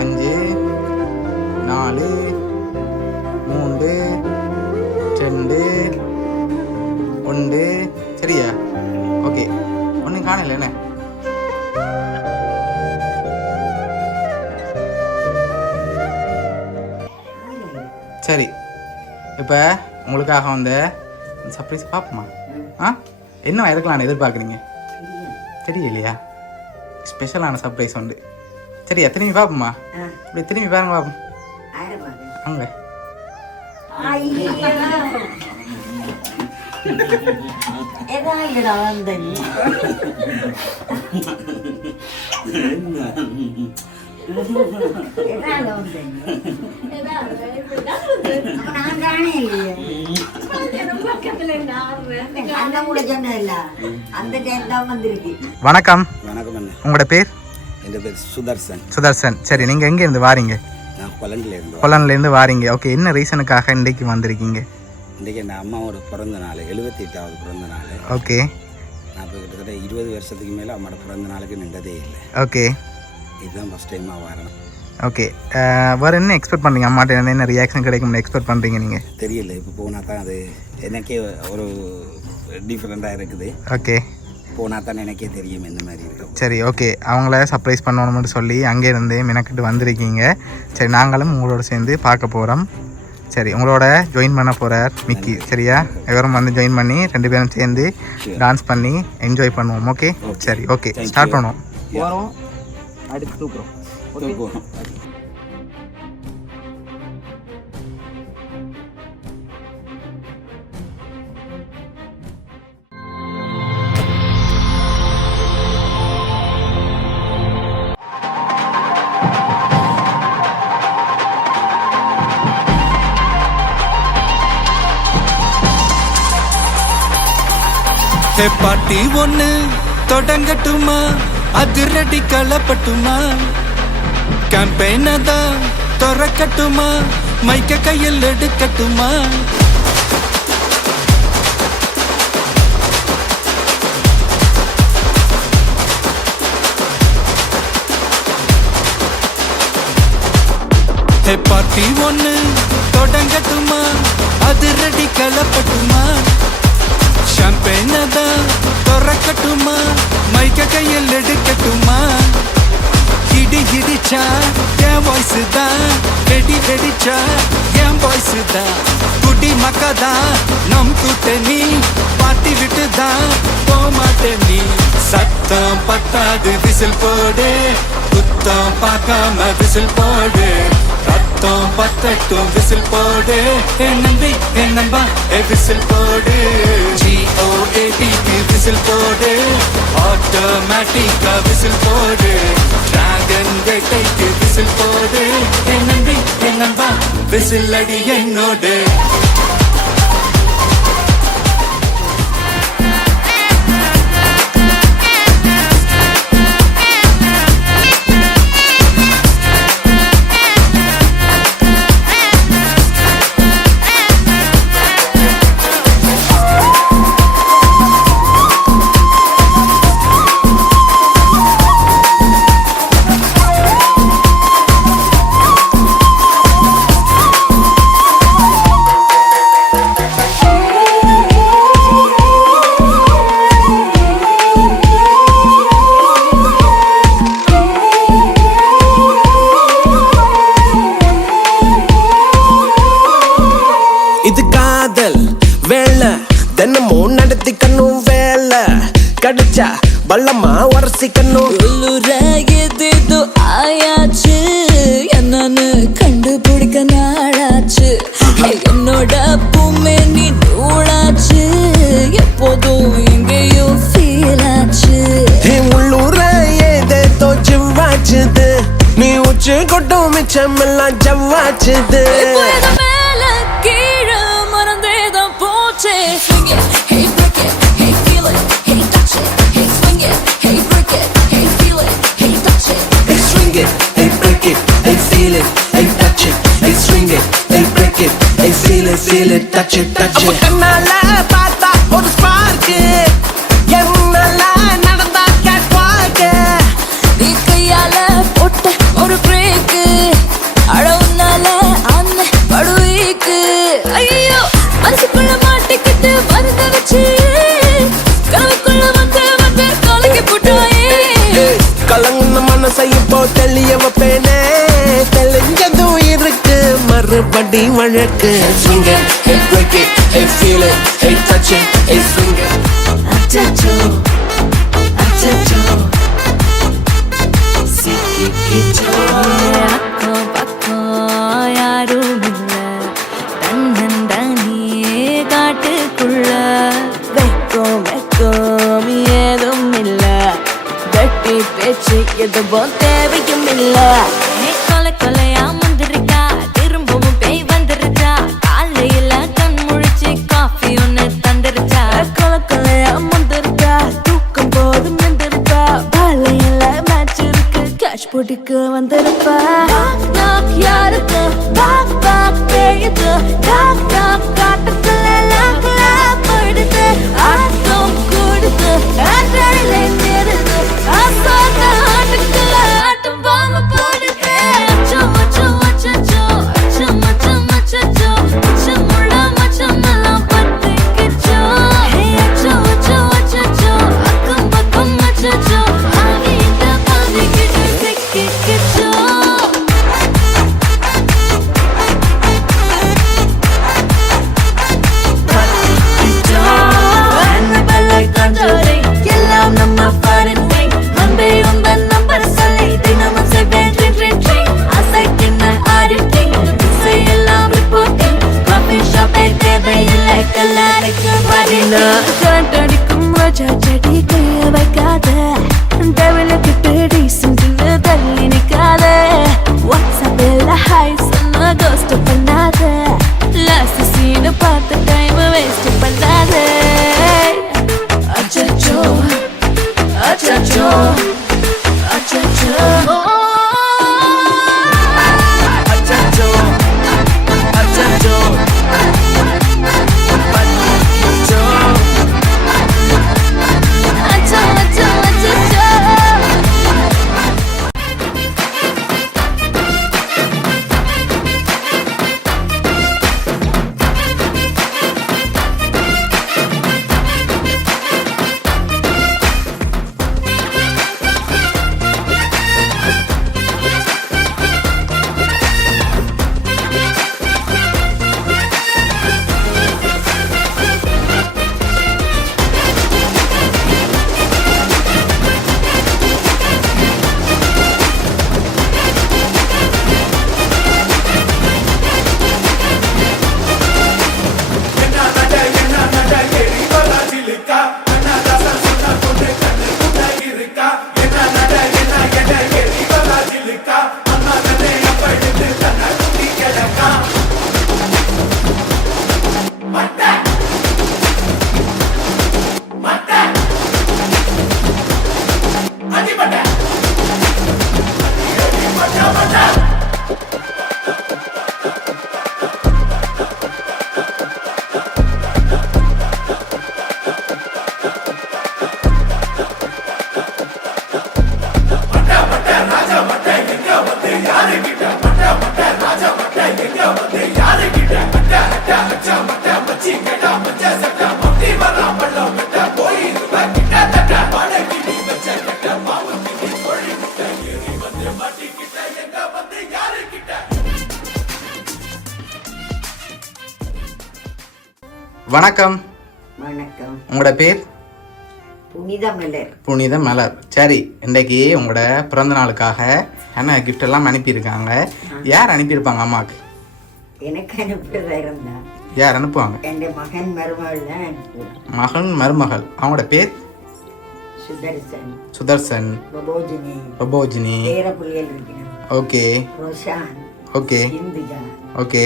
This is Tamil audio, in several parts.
அஞ்சு நாலு மூன்று ரெண்டு ஒன்று சரியா ஓகே ஒன்றும் காணல என்ன சரி இப்போ உங்களுக்காக வந்த சர்ப்ரைஸ் பார்ப்போமா ஆ என்ன எதுக்கெல்லாம் எதிர்பார்க்குறீங்க தெரியலையா ஸ்பெஷலான சர்ப்ரைஸ் உண்டு சரியா திரும்பி பாப்போம்மா இப்படி திரும்பி பாருங்க பாப்போம் அங்க வணக்கம் வணக்கம் உங்களோட பேர் என் பேர் சுதர்சன் சுதர்சன் சரி நீங்கள் எங்கேருந்து வாரீங்க நான் கொலன்லேருந்து கொலன்லேருந்து வாரீங்க ஓகே என்ன ரீசனுக்காக இன்றைக்கு வந்திருக்கீங்க இன்றைக்கி என் அம்மாவோட பிறந்த நாள் எழுபத்தி எட்டாவது பிறந்த நாள் ஓகே நான் இப்போ கிட்டத்தட்ட இருபது வருஷத்துக்கு மேலே அம்மாவோட பிறந்த நாளுக்கு நின்றதே இல்லை ஓகே இதுதான் ஃபஸ்ட் டைமாக வரேன் ஓகே வேறு என்ன எக்ஸ்பெக்ட் பண்ணுறீங்க அம்மாட்ட என்ன ரியாக்ஷன் கிடைக்கும்னு எக்ஸ்பெக்ட் பண்ணுறீங்க நீங்கள் தெரியல இப்போ போனால் தான் அது எனக்கே ஒரு டிஃப்ரெண்ட்டாக இருக்குது ஓகே போனால் தான் எனக்கே தெரியும் இந்த மாதிரி இருக்கும் சரி ஓகே அவங்கள சர்ப்ரைஸ் பண்ணணும்னு சொல்லி அங்கே இருந்து மெனக்கெட்டு வந்திருக்கீங்க சரி நாங்களும் உங்களோட சேர்ந்து பார்க்க போகிறோம் சரி உங்களோட ஜாயின் பண்ண போகிறார் மிக்கி சரியா எவரும் வந்து ஜாயின் பண்ணி ரெண்டு பேரும் சேர்ந்து டான்ஸ் பண்ணி என்ஜாய் பண்ணுவோம் ஓகே சரி ஓகே ஸ்டார்ட் பண்ணுவோம் அடுத்து தூக்குறோம் பாட்டி ஒன்று தொடங்கட்டுமா அதிரடி கலப்பட்டுமா கேம்பெயினை தான் திறக்கட்டுமா மைக்க கையில் எடுக்கட்டுமா பார்ட்டி ஒன்று தொடங்கட்டுமா அது ரெடி கலப்பட்டுமா ஷாம்பேனதா திறக்கட்டுமா மைக்க கையில் எடுக்கட்டுமா இடி இடிச்சா என் வாய்ஸ் தான் வெடி வெடிச்சா என் வாய்ஸ் தான் குடி மக்கதா நம் கூட்டணி பாத்தி விட்டு தான் போமாட்டே நீ சத்தம் பத்தாது விசில் போடு குத்தம் பார்க்காம விசில் போடு பத்தோம் பத்தட்டும் விசில் போடு என் நம்பி என் நம்பா ஏ விசில் போடு ஜிஓஏடிபி விசில் போடு ஆட்டோமேட்டிக்கா விசில் போடு டிராகன் வேட்டைக்கு விசில் போடு என் நம்பி என் நம்பா விசில் அடி என்னோடு தினமும் நடத்திக்கணும் வேலை கடிச்சா பள்ளமா உரசிக்கணும் உள்ளுராகிது ஆயாச்சு என்னன்னு கண்டுபிடிக்க நாளாச்சு என்னோட பூமே நீ நூலாச்சு எப்போதும் எங்கேயும் ஃபீல் ஆச்சு உள்ளூரே ஏதேதோ ஜிவ்வாச்சுது நீ உச்சி கொட்டும் மிச்சமெல்லாம் ஜவ்வாச்சுது feel it, feel it, touch it, touch it. I'm alive. அடி வழக்கு Swinger, hey break it, hey feel it, hey touch it, hey swinger அச்சச்சோ அச்சச்சோ சிக்கிக்கிச்சோ அக்கம் பக்கம் யாரும் இல்ல தன்னன் தனியே காட்டுக்குள்ள வெக்கம் வெக்கம் ஏதும் இல்ல கட்டி பேச்சு எதுவும் தேவையும் இல்லை வரல கரண்ட் அடிக்கும் ரோஜா வணக்கம் வணக்கம் உங்களோட பேர் புனித மலர் புனித மலர் சரி இன்றைக்கு உங்களோட பிறந்த நாளுக்காக என்ன கிஃப்ட் எல்லாம் அனுப்பியிருக்காங்க யார் அனுப்பியிருப்பாங்க அம்மாக்கு எனக்கு யார் அனுப்புவாங்க என் மகன் மருமகள் மகன் மருமகள் அவங்களோட பேர் Sudarshan Prabhojini okay okay okay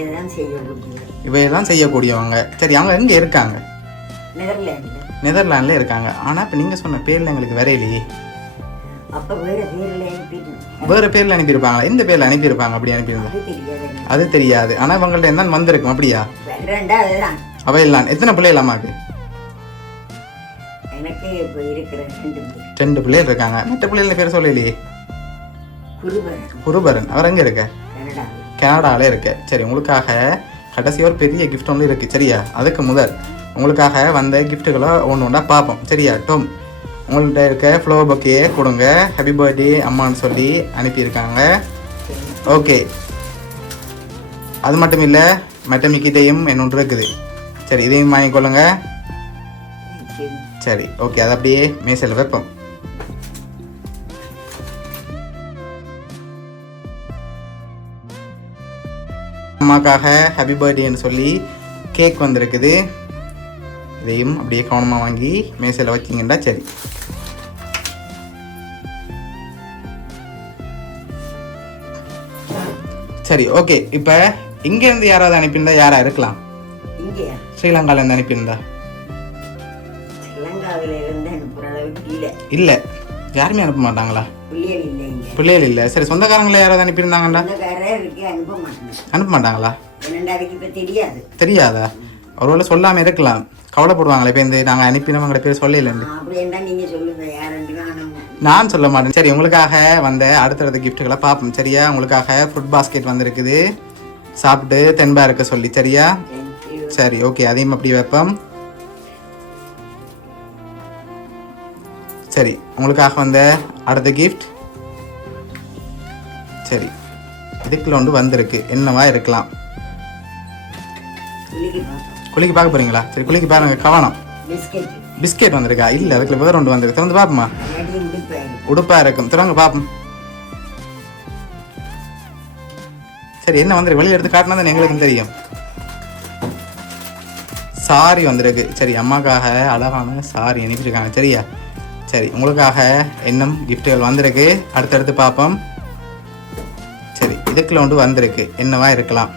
இவையெல்லாம் செய்யக்கூடியவங்க சரி அவங்க எங்கே இருக்காங்க நெதர்லாண்ட்ல இருக்காங்க ஆனால் இப்போ நீங்கள் சொன்ன பேரில் எங்களுக்கு வரையிலையே வேற பேர்ல அனுப்பியிருப்பாங்களா எந்த பேர்ல அனுப்பியிருப்பாங்க அப்படி அனுப்பியிருந்தாங்க அது தெரியாது ஆனா இவங்கள்ட்ட என்ன வந்திருக்கும் அப்படியா அவையெல்லாம் எத்தனை பிள்ளைகள் அம்மாக்கு ரெண்டு பிள்ளைகள் இருக்காங்க மற்ற பிள்ளைகள் பேர் சொல்லலையே குருபரன் அவர் எங்க இருக்க கேடாலே இருக்குது சரி உங்களுக்காக கடைசி ஒரு பெரிய கிஃப்ட் ஒன்று இருக்குது சரியா அதுக்கு முதல் உங்களுக்காக வந்த கிஃப்ட்டுகளை ஒன்று ஒன்றா பார்ப்போம் சரியா டோம் உங்கள்கிட்ட இருக்க ஃப்ளோ பக்கையே கொடுங்க ஹாப்பி பர்த்டே அம்மான்னு சொல்லி அனுப்பியிருக்காங்க ஓகே அது மட்டும் இல்லை மெட்டமிக்கிட்டையும் என்னொன்று இருக்குது சரி இதையும் வாங்கிக்கொள்ளுங்க சரி ஓகே அதை அப்படியே மேசையில் வைப்போம் அம்மாக்காக ஹாப்பி பர்த்டேன்னு சொல்லி கேக் வந்திருக்குது இதையும் அப்படியே கவனமாக வாங்கி மேசையில் வச்சிங்கன்னா சரி சரி ஓகே இப்போ இங்கேருந்து யாராவது அனுப்பியிருந்தா யாரா இருக்கலாம் ஸ்ரீலங்காலேருந்து அனுப்பியிருந்தா இல்லை யாருமே அனுப்ப மாட்டாங்களா பிள்ளைகள் இல்லை சரி சொந்தக்காரங்கள யாராவது அனுப்பியிருந்தாங்கண்டா அனுப்ப மாட்டாங்களா தெரியாது தெரியாதா ஒருவேளை சொல்லாமல் இருக்கலாம் கவலைப்படுவாங்களே இப்போ இந்த நாங்கள் அனுப்பினோம் பேர் சொல்லலைன்னு நான் சொல்ல மாட்டேன் சரி உங்களுக்காக வந்த அடுத்தடுத்த கிஃப்ட்டுகளை பார்ப்போம் சரியா உங்களுக்காக ஃபுட் பாஸ்கெட் வந்திருக்குது சாப்பிட்டு தென்பா இருக்க சொல்லி சரியா சரி ஓகே அதையும் அப்படி வைப்போம் சரி உங்களுக்காக வந்த அடுத்த கிஃப்ட் சரி இதுக்குள்ள ஒன்று வந்திருக்கு என்னவா இருக்கலாம் குளிக்க பார்க்க போறீங்களா சரி குளிக்க பாருங்க கவனம் பிஸ்கெட் வந்திருக்கா இல்ல அதுக்குள்ள வேற ஒன்று வந்திருக்கு திறந்து பார்ப்போமா உடுப்பா இருக்கும் திறங்க பார்ப்போம் சரி என்ன வந்துருக்கு வெளியில எடுத்து காட்டினா தான் எங்களுக்கும் தெரியும் சாரி வந்திருக்கு சரி அம்மாக்காக அழகான சாரி அனுப்பிச்சிருக்காங்க சரியா சரி உங்களுக்காக இன்னும் கிஃப்ட்டுகள் வந்திருக்கு அடுத்தடுத்து பார்ப்போம் இதுக்குள்ள வந்து வந்திருக்கு என்னவா இருக்கலாம்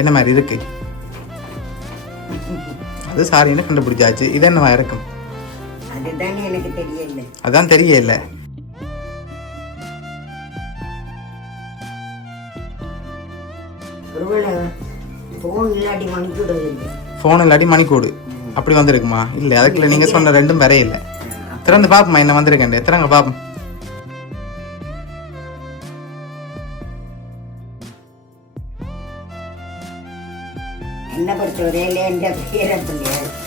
என்ன மாதிரி இருக்கு அது சாரின்னு கண்டுபிடிச்சாச்சு இது என்னவா இருக்கும் அதான் தெரியல ஃபோன் இல்லாட்டி மணிக்கூடு அப்படி வந்திருக்குமா இல்லை அதுக்குள்ள நீங்க சொன்ன ரெண்டும் வரையில திறந்து பாப்பமா என்ன வந்திருக்கேன் திறங்க பாப்போம் துறையில்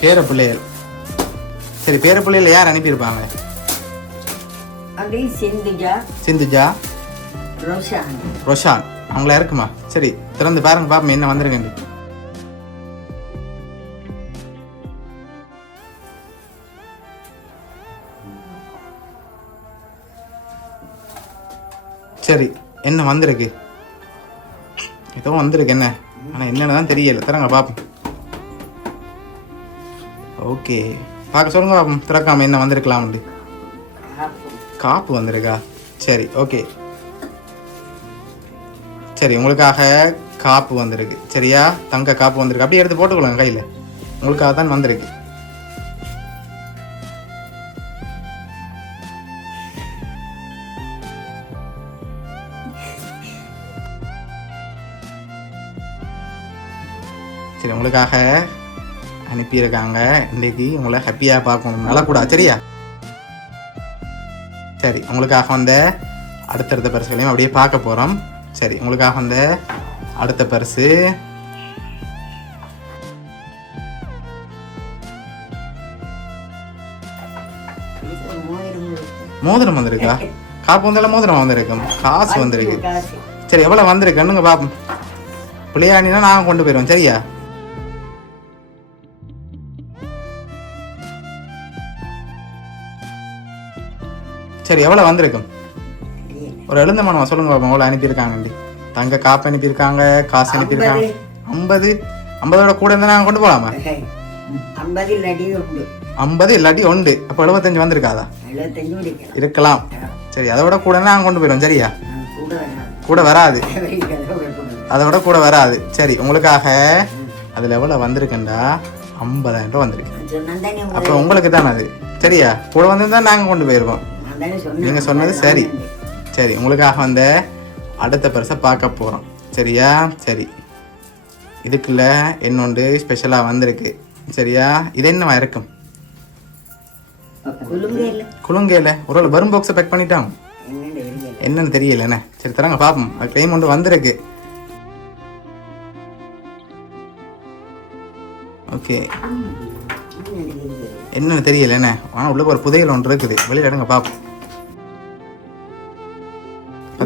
பேர பிள்ளையர் சரி பேர பிள்ளையில யார் அனுப்பியிருப்பாங்க அப்படி சிந்துஜா சிந்துஜா ரோஷான் ரோஷான் அவங்கள இருக்குமா சரி திறந்து பாருங்க பாப்போம் என்ன வந்துருங்க சரி என்ன வந்திருக்கு ஏதோ வந்திருக்கு என்ன ஆனால் என்னன்னு தான் தெரியல தரங்க பார்ப்போம் ஓகே பார்க்க சொல்லுங்க திறக்காம என்ன வந்திருக்கலாம் உண்டு காப்பு வந்திருக்கா சரி ஓகே சரி உங்களுக்காக காப்பு வந்திருக்கு சரியா தங்க காப்பு வந்திருக்கு அப்படியே எடுத்து போட்டுக்கொள்ளுங்க கையில் உங்களுக்காக தான் வந்திருக்கு சரி உங்களுக்காக அனுப்பியிருக்காங்க இன்றைக்கி உங்களை ஹாப்பியாக பார்க்கணும் நல்லா கூடா சரியா சரி உங்களுக்காக வந்த அடுத்தடுத்த பரிசுகளையும் அப்படியே பார்க்க போகிறோம் சரி உங்களுக்காக வந்த அடுத்த பரிசு மோதிரம் வந்திருக்கா காப்பு வந்தால மோதிரம் வந்திருக்கும் காசு வந்திருக்கு சரி எவ்வளோ வந்திருக்குன்னுங்க பாப்போம் பிள்ளையாணினா நான் கொண்டு போயிடுவோம் சரியா சரி எவ்வளோ வந்திருக்கும் ஒரு எழுந்த மனம் சொல்லுங்க பாப்பா எவ்வளோ அனுப்பியிருக்காங்கண்டி தங்க காப்பு அனுப்பியிருக்காங்க காசு அனுப்பியிருக்காங்க ஐம்பது ஐம்பதோட கூட இருந்தால் நாங்கள் கொண்டு போகலாமா ஐம்பது இல்லாட்டி உண்டு ஐம்பது இல்லாட்டி உண்டு அப்போ எழுபத்தஞ்சு வந்திருக்காதா இருக்கலாம் சரி அதோட கூட நாங்கள் கொண்டு போயிடும் சரியா கூட வராது அதோட கூட வராது சரி உங்களுக்காக அதில் எவ்வளோ வந்திருக்குண்டா ஐம்பதாயிரம் ரூபா வந்திருக்கு அப்போ உங்களுக்கு தானே அது சரியா கூட வந்திருந்தா நாங்கள் கொண்டு போயிருவோம் நீங்கள் சொன்னது சரி சரி உங்களுக்காக வந்த அடுத்த பரிசை பார்க்க போகிறோம் சரியா சரி இதுக்குள்ள என்னொன்று ஸ்பெஷலாக வந்திருக்கு சரியா இது என்னவா இருக்கும் குழுங்கையில் ஒரு வரும் பாக்ஸை பேக் பண்ணிட்டான் என்னன்னு தெரியலண்ணே சரி தராங்க பார்ப்போம் அது டைம் ஒன்று வந்திருக்கு ஓகே என்னன்னு தெரியலண்ணே ஆனால் உள்ள ஒரு புதையல் ஒன்று இருக்குது வெளியில் இடங்க பார்ப்போம்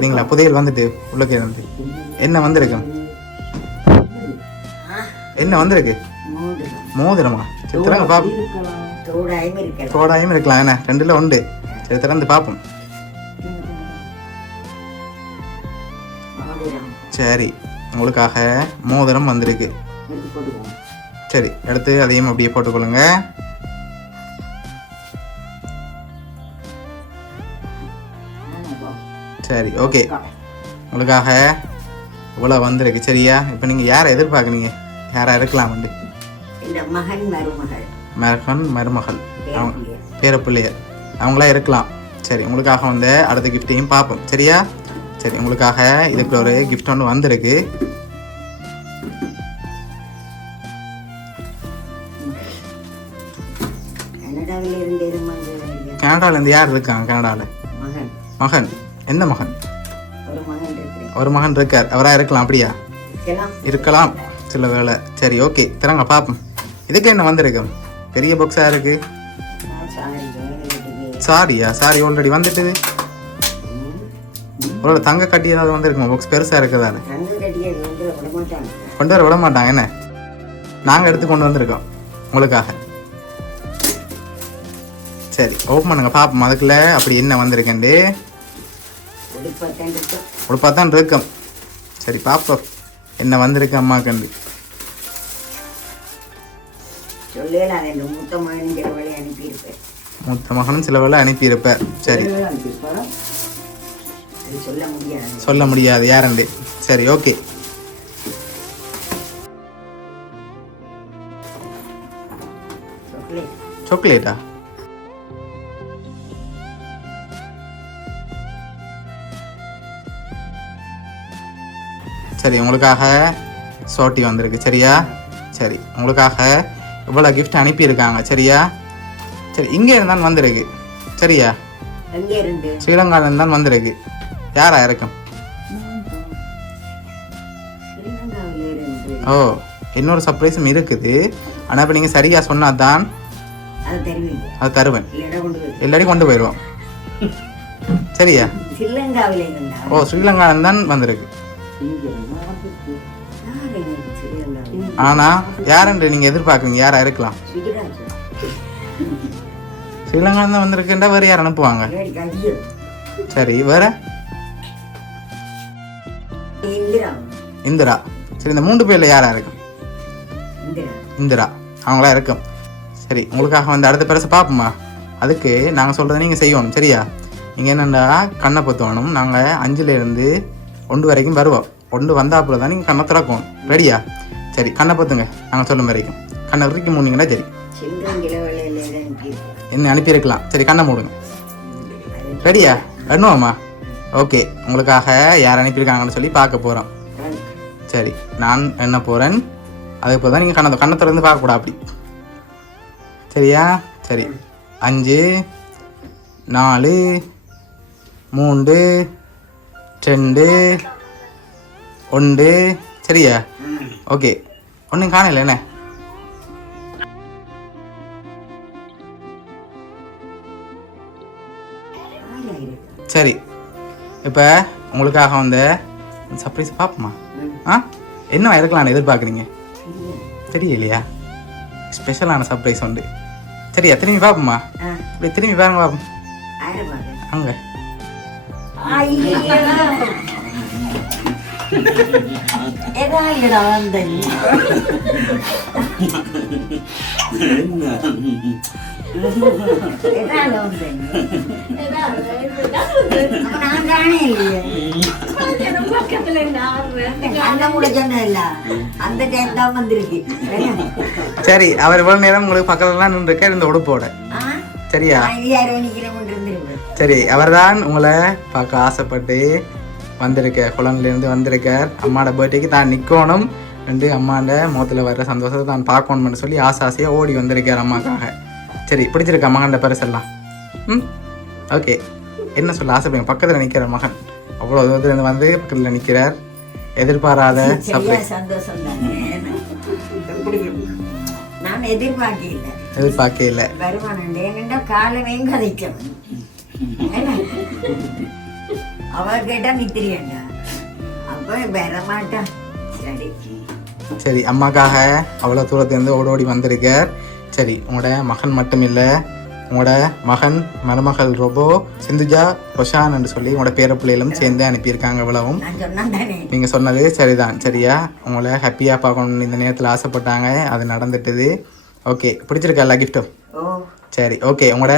பாத்தீங்களா புதையல் வந்துட்டு உள்ளக்கே வந்து என்ன வந்திருக்கு என்ன வந்திருக்கு மோதிரமா சரி திறங்க தோடாயும் இருக்கலாம் என்ன ரெண்டுல உண்டு சரி திறந்து பாப்போம் சரி உங்களுக்காக மோதிரம் வந்திருக்கு சரி எடுத்து அதையும் அப்படியே போட்டுக்கொள்ளுங்க சரி ஓகே உங்களுக்காக இவ்வளோ வந்திருக்கு சரியா இப்போ நீங்கள் யாரை எதிர்பார்க்குறீங்க யாராக இருக்கலாம் வந்து மகன் மருமகள் அவங்க பேர பிள்ளையர் அவங்களா இருக்கலாம் சரி உங்களுக்காக வந்து அடுத்த கிஃப்டையும் பார்ப்போம் சரியா சரி உங்களுக்காக இதுக்கு ஒரு கிஃப்ட் ஒன்று வந்திருக்கு கனடாவிலேருந்து யார் இருக்காங்க கனடாவில் மகன் என்ன மகன் ஒரு மகன் இருக்கார் அவராக இருக்கலாம் அப்படியா இருக்கலாம் சில வேலை சரி ஓகே திறங்க பார்ப்போம் இதுக்கு என்ன வந்திருக்கு பெரிய பாக்ஸாக இருக்கு சாரியா சாரி ஆல்ரெடி வந்துட்டுது உங்களோட தங்க கட்டி ஏதாவது வந்திருக்குமா புக்ஸ் பெருசாக இருக்குதானே கொண்டு வர விட மாட்டாங்க என்ன நாங்கள் எடுத்து கொண்டு வந்திருக்கோம் உங்களுக்காக சரி ஓப்பன் பண்ணுங்க பார்ப்போம் அதுக்குள்ள அப்படி என்ன வந்திருக்கேன்ட்டு பத்தான் இருக்கும் சரி பாப்போம் என்ன வந்திருக்கு அம்மா கண்டு மூத்த மகனும் சில வேலை அனுப்பியிருப்பார் சரி சொல்ல முடியாது யாரண்டு சரி ஓகே சாக்லேட்டா சரி உங்களுக்காக சோட்டி வந்திருக்கு சரியா சரி உங்களுக்காக இவ்வளோ கிஃப்ட் அனுப்பியிருக்காங்க சரியா சரி இங்கே இருந்தாலும் வந்திருக்கு சரியா ஸ்ரீலங்கால இருந்தாலும் வந்திருக்கு யாரா இருக்கும் ஓ இன்னொரு சர்ப்ரைஸும் இருக்குது ஆனால் இப்போ நீங்கள் சரியாக சொன்னால் தான் அது தருவேன் இல்லாடி கொண்டு போயிடுவோம் சரியா ஓ ஸ்ரீலங்காவில்தான் வந்திருக்கு ஆனால் யாருன்ற நீங்கள் எதிர்பார்க்குங்க யாரா இருக்கலாம் ஸ்ரீலங்கா ஸ்ரீலங்காலேருந்து வந்திருக்கேன்டா வேறு யார் அனுப்புவாங்க சரி வேற இந்திரா சரி இந்த மூன்று பேரில் யாராக இருக்கும் இந்திரா அவங்களா இருக்கும் சரி உங்களுக்காக வந்து அடுத்த பெருசை பார்ப்போமா அதுக்கு நாங்கள் சொல்கிறத நீங்கள் செய்வோம் சரியா நீங்கள் என்னென்னா கண்ணை பொத்தணும் நாங்கள் அஞ்சுலேருந்து ஒன்று வரைக்கும் வருவோம் பொண்ணு வந்தாப்புல தான் நீங்கள் கண்ணை திறக்கணும் ரெடியா சரி கண்ணை பத்துங்க நாங்கள் சொல்ல வரைக்கும் கண்ணை விரிக்க முடியுங்கன்னா சரி என்ன அனுப்பியிருக்கலாம் சரி கண்ணை மூடுங்க ரெடியா பண்ணுவோம்மா ஓகே உங்களுக்காக யார் அனுப்பியிருக்காங்கன்னு சொல்லி பார்க்க போகிறோம் சரி நான் என்ன போகிறேன் அதுக்கு தான் நீங்கள் கண்ணை கண்ணை திறந்து பார்க்கக்கூடாது அப்படி சரியா சரி அஞ்சு நாலு மூன்று ரெண்டு ஒன்று சரியா ஓகே ஒன்றும் காணல என்ன சரி இப்போ உங்களுக்காக வந்த சர்ப்ரைஸ் பார்ப்போமா ஆ என்ன இருக்கலாம்னு எதிர்பார்க்குறீங்க தெரியலையா ஸ்பெஷலான சர்ப்ரைஸ் உண்டு சரியா திரும்பி பார்ப்போமா இப்படி திரும்பி பாருங்க பார்ப்போம் அங்கே சரி அவர் இவ்வளவு நேரம் உங்களுக்கு பக்கத்துல தான் நின்று இந்த உடுப்போட சரியா சரி அவர்தான் உங்களை பார்க்க ஆசைப்பட்டு வந்திருக்க குளம்லேருந்து வந்திருக்கார் அம்மாவோட பர்த்டேக்கு தான் நிற்கணும் ரெண்டு அம்மாண்ட முகத்தில் வர்ற சந்தோஷத்தை தான் பார்க்கணும்னு சொல்லி ஆசை ஆசையாக ஓடி வந்திருக்கார் அம்மாக்காக சரி பிடிச்சிருக்க மகன்ட பரிசெல்லாம் ம் ஓகே என்ன சொல்ல ஆசைப்படுங்க பக்கத்தில் நிற்கிற மகன் அவ்வளோ தூரத்துலேருந்து வந்து பக்கத்தில் நிற்கிறார் எதிர்பாராத நான் எதிர்பார்க்கல எதிர்பார்க்கல சரி அம்மாக்காக அவ்வளோ தூரத்துலேருந்து ஓடோடி வந்திருக்க சரி உங்களோட மகன் மட்டும் இல்லை உங்களோட மகன் மருமகள் ரொபோ சிந்துஜா ரொஷான் என்று சொல்லி உங்களோட பேர பிள்ளைகளும் சேர்ந்து அனுப்பியிருக்காங்க இவ்வளவும் நீங்கள் சொன்னது சரிதான் சரியா உங்களை ஹாப்பியாக பார்க்கணும்னு இந்த நேரத்தில் ஆசைப்பட்டாங்க அது நடந்துட்டுது ஓகே பிடிச்சிருக்கா எல்லா கிஃப்ட்டும் சரி ஓகே உங்களோட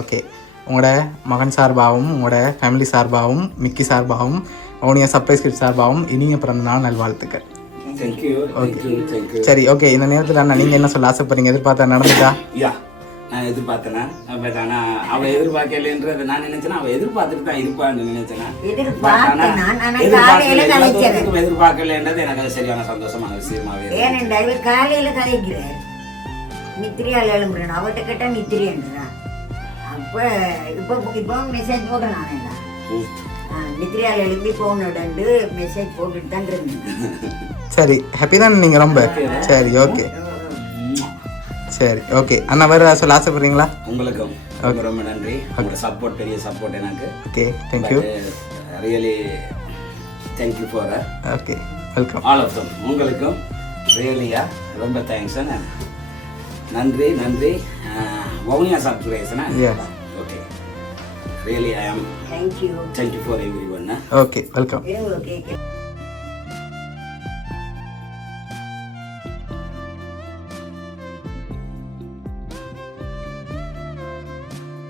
ஓகே உங்களோட மகன் சார்பாகவும் உங்களோட ஃபேமிலி சார்பாகவும் மிக்கி சார்பாகவும் அவனுடைய சர்ப்ரைஸ் கிட் சார்பாகவும் இனிய பிறந்த நாள் நல்வாழ்த்துக்கள் ஓகே சரி ஓகே இந்த நேரத்தில் அண்ணா நீங்கள் என்ன சொல்ல ஆசைப்படுறீங்க எதிர்பார்த்தா நடந்துட்டா நான் எதிர்பார்த்தேன் பட் ஆனா அவள் எதிர்பார்க்கலன்றது நான் நினைச்சேன் அவள் எதிர்பார்த்துட்டு தான் இருப்பான்னு நினைச்சேன் எதிர்பார்க்க எதிர்பார்க்கலன்றது எனக்கு அது சரியான சந்தோஷமான விஷயமாவே ஏனென்றால் கலைக்கிறேன் நித்திரியால் எழும்புறேன் அவட்ட கேட்டால் இப்போ இப்போ மெசேஜ் போடுறேன் நானே எல்லாம் நித்ரியால் எழுதி போகணுடன்ட்டு மெசேஜ் போட்டுட்டு தான் இருந்தேன் சரி ஹாப்பி தான் நீங்கள் ரொம்ப சரி ஓகே சரி ஓகே அண்ணா வேறு சொல்ல ஆசைப்படுறீங்களா உங்களுக்கும் ரொம்ப நன்றி உங்களோட சப்போர்ட் பெரிய சப்போர்ட் எனக்கு okay thank you really thank you for okay welcome all of them உங்களுக்கும் ரியலியா uh, ரொம்ப தேங்க்ஸ் நன்றி நன்றி வவுனியா சாப்பிட்டு பேசுனேன் Really, I am. Thank you. Thank you for everyone. Okay, welcome.